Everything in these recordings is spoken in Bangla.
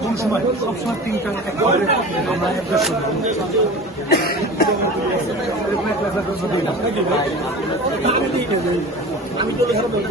কোন সময় সবসময় তিনটা আমি চলে বলতে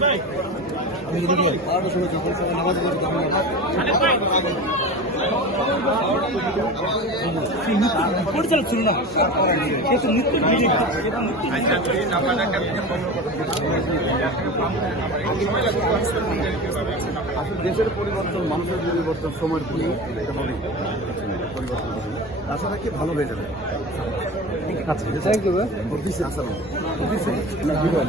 হয় হয় আচ্ছা পরিচালক ছিল না সে তো নৃত্য নৃত্য দেশের পরিবর্তন মানুষের পরিবর্তন সময়ের পরিবর্তন এটা হবে পরিবর্তন আশা রাখি ভালো হয়ে যাবে? আচ্ছা থ্যাংক ইউ দিচ্ছে আসসালাম ভোট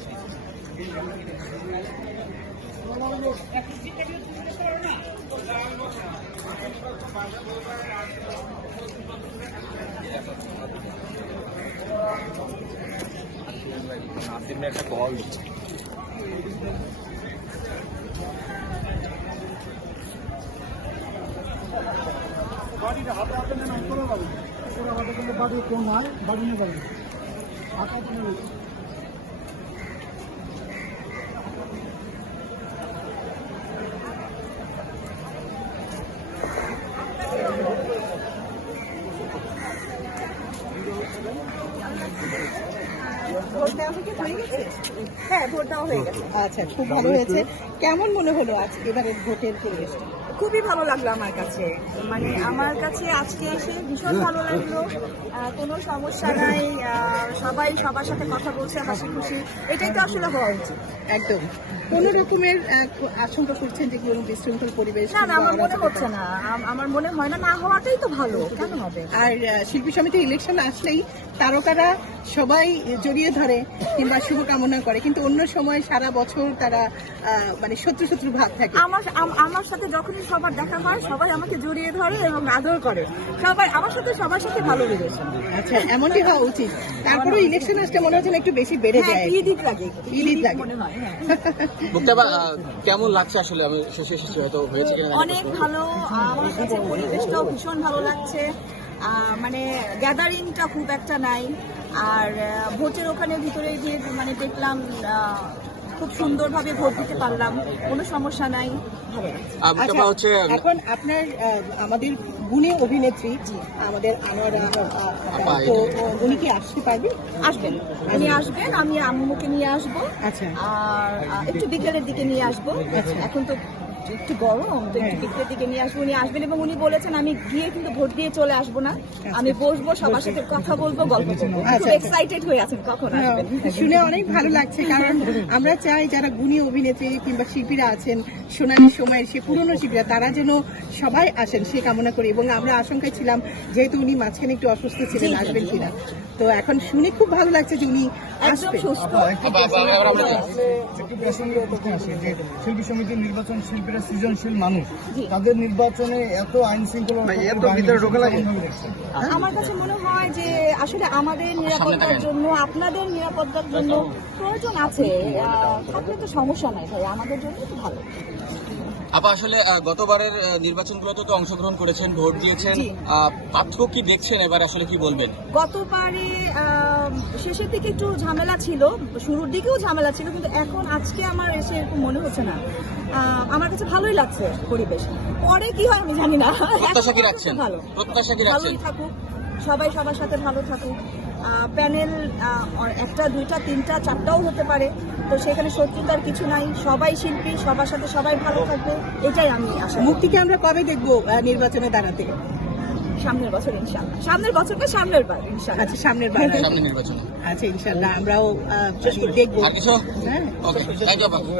কেউ আসতে স্যার বাড়িটা হাতে হাতে নেন করে পাবে ওরা আমাদের কিন্তু বাড়ি কেউ নয় বাড়ি নিয়ে যাবে। হাতে ভোট দেওয়া হয়ে গেছে? হ্যাঁ ভোট দেওয়া হয়ে গেছে। আচ্ছা খুব ভালো হয়েছে। কেমন মনে হলো আজকে এবারের ভোটের পরিবেশটা? খুবই ভালো লাগল আমার কাছে। মানে আমার কাছে আজকে এসে ভীষণ ভালো লাগল। কোনো সমস্যা নাই। সবাই সবার সাথে কথা বলছে হাসি খুশি। এটাই তো আসলে হওয়া উচিত। একদম। কোন রকমের আশঙ্কা করছেন যে কোনো বিশৃঙ্খল পরিবেশ না না আমার মনে হচ্ছে না। আমার মনে হয় না না হওয়াটাই তো ভালো। কেন হবে? আর শিল্পী সমিতি ইলেকশন আসলেই তারকারা সবাই জড়িয়ে ধরে কিংবা শুভকামনা করে। কিন্তু অন্য সময় সারা বছর তারা মানে শত্রু শত্রু ভাব থাকে। আমার আমার সাথে যখনই সবার দেখা হয় সবাই আমাকে জড়িয়ে ধরে এবং আদর করে। সবাই আমার সাথে সবার সাথে ভালো লেগেছে। আচ্ছা এমনটি হওয়া উচিত। তারপরে ইলেকশন আসলে মনে হচ্ছে না একটু বেশি বেড়ে হ্যাঁ যায়। ঈদ ঈদ লাগে। ঈদ ঈদ লাগে। হ্যাঁ মুক্তাবা কেমন লাগছে আসলে? আমি শেষে এসেছি হয়তো হয়েছে কিনা অনেক ভালো আমার কাছে পরিবেশটাও ভীষণ ভালো লাগছে। মানে গ্যাদারিংটা খুব একটা নাই। আর ভোটের ওখানে ভিতরে গিয়ে মানে দেখলাম আহ, খুব সুন্দরভাবে ভোট দিতে পারলাম কোনো সমস্যা নাই। আচ্ছা, হচ্ছে এখন আপনার আমাদের গুণী অভিনেত্রী আমাদের আনোয়ারা আপা, তো উনি কি আসতে পারবে আসবেন। উনি আসবেন। আমি আম্মুকে নিয়ে আসব। আচ্ছা। আর একটু বিকেলের দিকে নিয়ে আসব। আচ্ছা। এখন তো একটু গরম তো একটু হ্যাঁ। বিকেলের দিকে নিয়ে আসব। উনি আসবেন এবং উনি বলেছেন আমি গিয়ে কিন্তু ভোট দিয়ে চলে আসব না। আমি বসবো সবার সাথে কথা বলব গল্প করব। আচ্ছা, খুব আচ্ছা। এক্সাইটেড হয়ে আছেন কখন হ্যাঁ, আসবেন। শুনে অনেক ভালো লাগছে কারণ আমরা চাই যারা গুণী অভিনেত্রী কিংবা শিল্পীরা আছেন সোনালী সময়ের সে পুরনো শিল্পীরা তারা যেন সবাই আসেন সে কামনা করি। এবং আমরা আশঙ্কায় ছিলাম যেহেতু উনি মাঝখানে একটু অসুস্থ ছিলেন আসবেন কিনা। তো এখন শুনে খুব ভালো লাগছে যে উনি একদম আসবেন। সুস্থ। শিল্পী সমিতির নির্বাচন শিল্পীরা একটা সৃজনশীল মানুষ তাদের নির্বাচনে এত আইন শৃঙ্খলা এত ভিতরে ঢোকা লাগে? আমার কাছে মনে হয় যে আসলে আমাদের নিরাপত্তার জন্য আপনাদের নিরাপত্তার জন্য প্রয়োজন আছে। থাকলে তো সমস্যা নাই ভাই আমাদের জন্য ভালো। আপা আসলে গতবারের নির্বাচনগুলোতে তো অংশগ্রহণ করেছেন ভোট দিয়েছেন। পার্থক্য কি দেখছেন? এবার আসলে কি বলবেন? গতবারে শেষের দিকে একটু ঝামেলা ছিল শুরুর দিকেও ঝামেলা ছিল কিন্তু এখন আজকে আমার এসে এরকম মনে হচ্ছে না। আমার কাছে ভালোই লাগছে পরিবেশ। পরে কি হয় আমি জানি না। প্রত্যাশা কি রাখছেন? ভালো। প্রত্যাশা কি রাখছেন? ভালোই থাকুক। সবাই সবার সাথে ভালো থাকুক। প্যানেল একটা দুইটা তিনটা চারটাও হতে পারে। তো সেখানে শত্রুতার কিছু নাই। সবাই শিল্পী সবার সাথে সবাই ভালো থাকবে এটাই আমি আশা মুক্তিকে আমরা কবে দেখব নির্বাচনে দাঁড়াতে? সামনের বছর ইনশাল্লাহ সামনের বছরটা সামনের বার ইনশাল্লাহ আচ্ছা সামনের বার। আচ্ছা ইনশাল্লাহ আমরাও দেখব। হ্যাঁ।